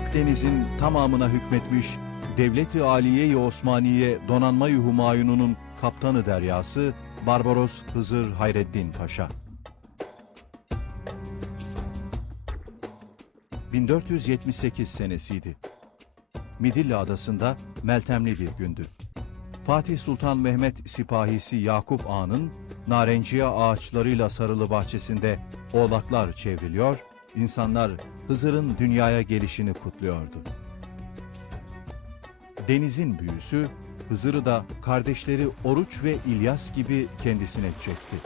Akdeniz'in tamamına hükmetmiş Devleti Aliye-i Osmaniye Donanma-i Humayun'un kaptanı deryası Barbaros Hızır Hayreddin Paşa. 1478 senesiydi. Midilli Adası'nda Meltemli bir gündü. Fatih Sultan Mehmet sipahisi Yakup Ağa'nın narenciye ağaçlarıyla sarılı bahçesinde oğlaklar çevriliyor, insanlar Hızır'ın dünyaya gelişini kutluyordu. Denizin büyüsü Hızır'ı da kardeşleri Oruç ve İlyas gibi kendisine çekti.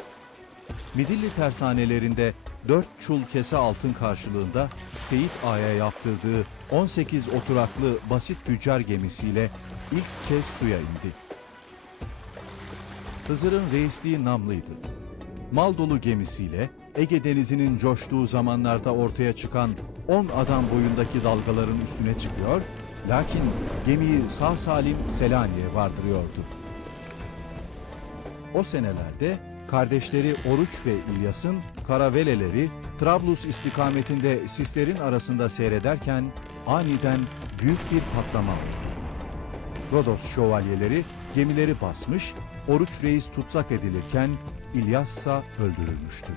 Midilli tersanelerinde dört çul kese altın karşılığında Seyit Ağa'ya yaptırdığı 18 oturaklı basit tüccar gemisiyle ilk kez suya indi. Hızır'ın reisliği namlıydı. Mal dolu gemisiyle Ege Denizi'nin coştuğu zamanlarda ortaya çıkan 10 adam boyundaki dalgaların üstüne çıkıyor, lakin gemiyi sağ salim Selanik'e vardırıyordu. O senelerde kardeşleri Oruç ve İlyas'ın karaveleleri Trablus istikametinde sislerin arasında seyrederken aniden büyük bir patlama oldu. Rodos şövalyeleri gemileri basmış, Oruç Reis tutsak edilirken İlyas ise öldürülmüştü.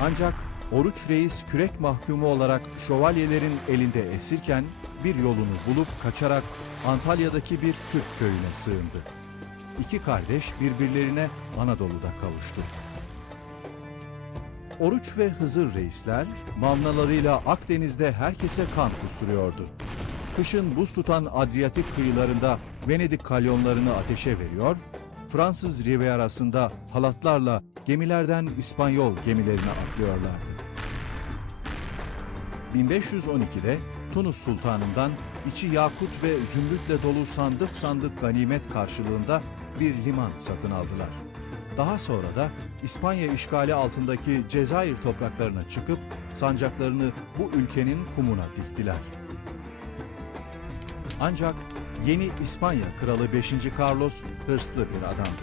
Ancak Oruç Reis kürek mahkumu olarak şövalyelerin elinde esirken bir yolunu bulup kaçarak Antalya'daki bir Türk köyüne sığındı. İki kardeş birbirlerine Anadolu'da kavuştu. Oruç ve Hızır reisler mavnalarıyla Akdeniz'de herkese kan kusturuyordu. Kışın buz tutan Adriyatik kıyılarında Venedik kalyonlarını ateşe veriyor, Fransız Rivierası'nda halatlarla gemilerden İspanyol gemilerine atlıyorlardı. 1512'de Tunus Sultanı'ndan içi yakut ve zümrütle dolu sandık sandık ganimet karşılığında bir liman satın aldılar. Daha sonra da İspanya işgali altındaki Cezayir topraklarına çıkıp sancaklarını bu ülkenin kumuna diktiler. Ancak yeni İspanya kralı 5. Carlos hırslı bir adamdı.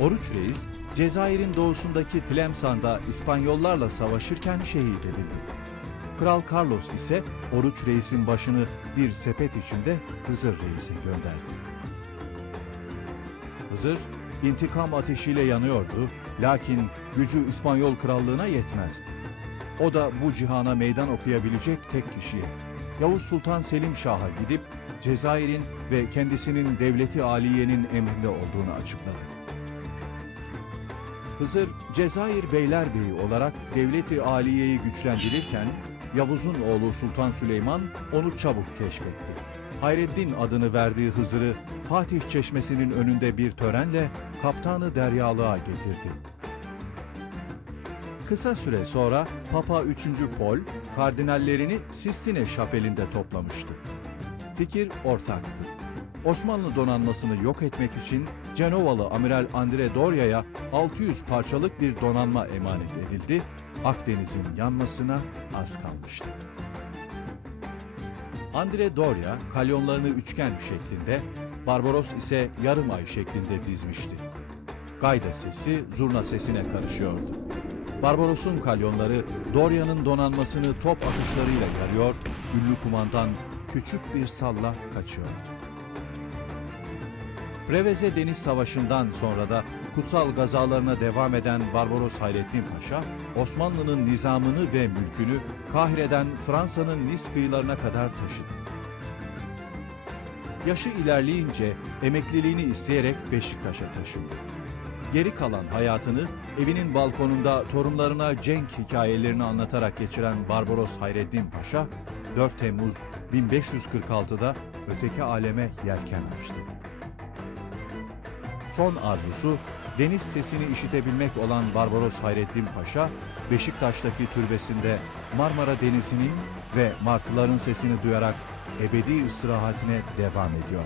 Oruç Reis, Cezayir'in doğusundaki Tlemsan'da İspanyollarla savaşırken şehit edildi. Kral Carlos ise Oruç Reis'in başını bir sepet içinde Hızır Reis'e gönderdi. Hızır, intikam ateşiyle yanıyordu, lakin gücü İspanyol krallığına yetmezdi. O da bu cihana meydan okuyabilecek tek kişiye, Yavuz Sultan Selim Şah'a gidip Cezayir'in ve kendisinin devleti aliyenin emrinde olduğunu açıkladı. Hızır, Cezayir Beylerbeyi olarak devleti aliyeyi güçlendirirken, Yavuz'un oğlu Sultan Süleyman onu çabuk keşfetti. Hayreddin adını verdiği Hızır'ı Fatih Çeşmesi'nin önünde bir törenle kaptanı deryalığa getirdi. Kısa süre sonra Papa 3. Pol, kardinallerini Sistine şapelinde toplamıştı. Fikir ortaktı. Osmanlı donanmasını yok etmek için Cenovalı Amiral Andre Doria'ya 600 parçalık bir donanma emanet edildi. Akdeniz'in yanmasına az kalmıştı. Andre Doria kalyonlarını üçgen şeklinde, Barbaros ise yarım ay şeklinde dizmişti. Gayda sesi zurna sesine karışıyordu. Barbaros'un kalyonları Doria'nın donanmasını top atışlarıyla yarıyor, ünlü kumandan küçük bir salla kaçıyordu. Preveze Deniz Savaşı'ndan sonra da kutsal gazalarına devam eden Barbaros Hayrettin Paşa, Osmanlı'nın nizamını ve mülkünü Kahire'den Fransa'nın Nis kıyılarına kadar taşıdı. Yaşı ilerleyince emekliliğini isteyerek Beşiktaş'a taşındı. Geri kalan hayatını evinin balkonunda torunlarına cenk hikayelerini anlatarak geçiren Barbaros Hayreddin Paşa, 4 Temmuz 1546'da öteki aleme yelken açtı. Son arzusu deniz sesini işitebilmek olan Barbaros Hayreddin Paşa, Beşiktaş'taki türbesinde Marmara Denizi'nin ve martıların sesini duyarak ebedi istirahatine devam ediyor.